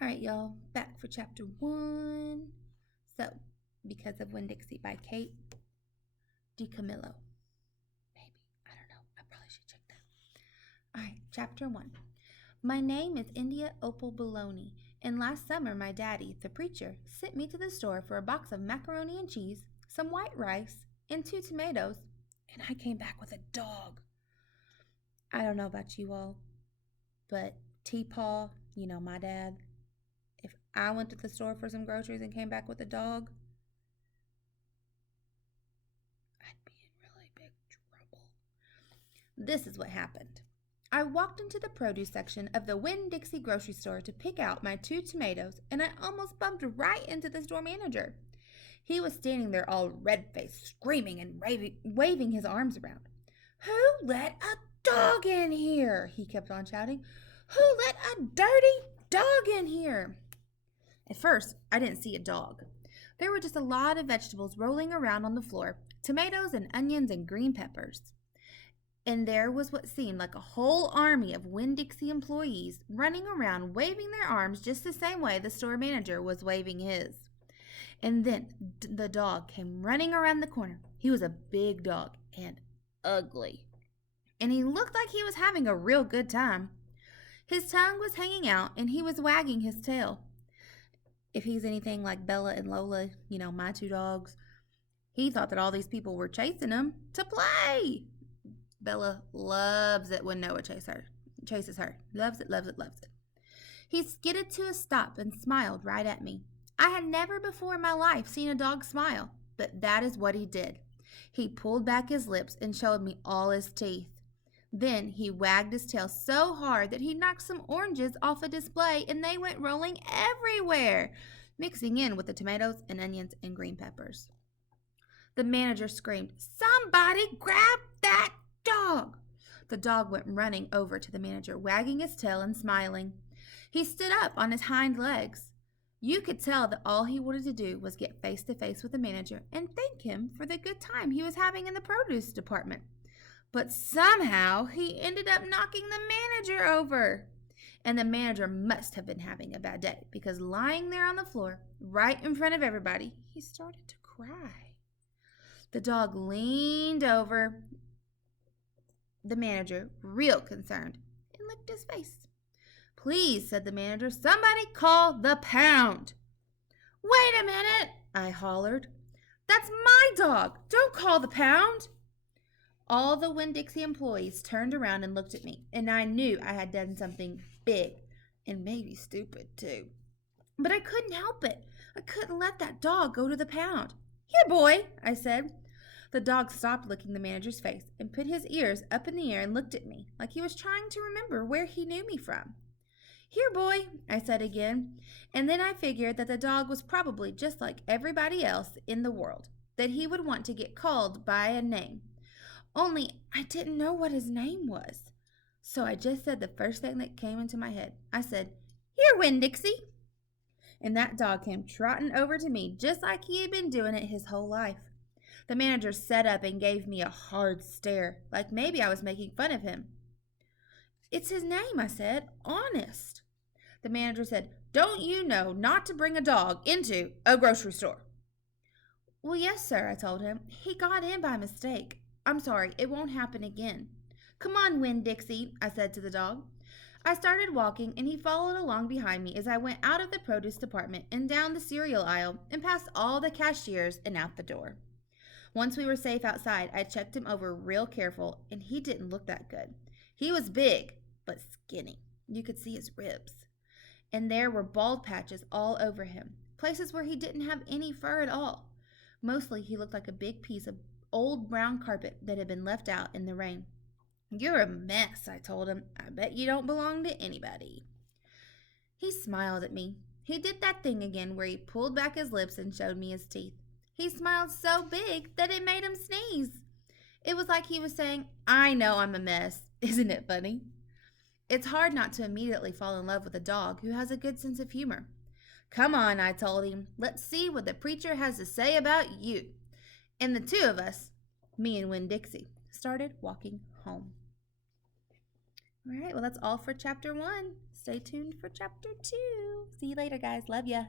All right, y'all, back for chapter 1. So, Because of Winn-Dixie by Kate DiCamillo. Maybe. I don't know. I probably should check that. All right, chapter 1. My name is India Opal Bologna, and last summer my daddy, the preacher, sent me to the store for a box of macaroni and cheese, some white rice, and 2 tomatoes, and I came back with a dog. I don't know about you all, but T-Paw, my dad, if I went to the store for some groceries and came back with a dog, I'd be in really big trouble. This is what happened. I walked into the produce section of the Winn-Dixie grocery store to pick out my 2 tomatoes, and I almost bumped right into the store manager. He was standing there all red-faced, screaming and waving his arms around. "Who let a dog in here?" he kept on shouting. "Who let a dirty dog in here?" At first, I didn't see a dog. There were just a lot of vegetables rolling around on the floor, tomatoes and onions and green peppers. And there was what seemed like a whole army of Winn-Dixie employees running around waving their arms just the same way the store manager was waving his. And then the dog came running around the corner. He was a big dog and ugly. And he looked like he was having a real good time. His tongue was hanging out and he was wagging his tail. If he's anything like Bella and Lola, my 2 dogs, he thought that all these people were chasing him to play. Bella loves it when Noah chases her. Loves it, loves it, loves it. He skidded to a stop and smiled right at me. I had never before in my life seen a dog smile, but that is what he did. He pulled back his lips and showed me all his teeth. Then he wagged his tail so hard that he knocked some oranges off a display and they went rolling everywhere, mixing in with the tomatoes and onions and green peppers. The manager screamed, "Somebody grab that dog!" The dog went running over to the manager, wagging his tail and smiling. He stood up on his hind legs. You could tell that all he wanted to do was get face to face with the manager and thank him for the good time he was having in the produce department. But somehow he ended up knocking the manager over. And the manager must have been having a bad day because lying there on the floor, right in front of everybody, he started to cry. The dog leaned over the manager, real concerned, and licked his face. "Please," said the manager, "somebody call the pound." "Wait a minute," I hollered. "That's my dog. Don't call the pound." All the Winn-Dixie employees turned around and looked at me, and I knew I had done something big and maybe stupid too. But I couldn't help it. I couldn't let that dog go to the pound. "Here, boy," I said. The dog stopped licking the manager's face and put his ears up in the air and looked at me like he was trying to remember where he knew me from. "Here, boy," I said again, and then I figured that the dog was probably just like everybody else in the world, that he would want to get called by a name. Only I didn't know what his name was. So I just said the first thing that came into my head. I said, "Here, Winn-Dixie." And that dog came trotting over to me just like he had been doing it his whole life. The manager sat up and gave me a hard stare, like maybe I was making fun of him. "It's his name," I said. "Honest." The manager said, "Don't you know not to bring a dog into a grocery store?" "Well, yes, sir," I told him. "He got in by mistake. I'm sorry, it won't happen again." "Come on, Winn-Dixie," I said to the dog. I started walking, and he followed along behind me as I went out of the produce department and down the cereal aisle and past all the cashiers and out the door. Once we were safe outside, I checked him over real careful, and he didn't look that good. He was big, but skinny. You could see his ribs. And there were bald patches all over him, places where he didn't have any fur at all. Mostly he looked like a big piece of old brown carpet that had been left out in the rain. "You're a mess," I told him. "I bet you don't belong to anybody." He smiled at me. He did that thing again where he pulled back his lips and showed me his teeth. He smiled so big that it made him sneeze. It was like he was saying, "I know I'm a mess. Isn't it funny?" It's hard not to immediately fall in love with a dog who has a good sense of humor. "Come on," I told him. "Let's see what the preacher has to say about you." And the 2 of us, me and Winn-Dixie, started walking home. All right, well, that's all for chapter 1. Stay stay tuned for chapter 2. See you later, guys. Love ya.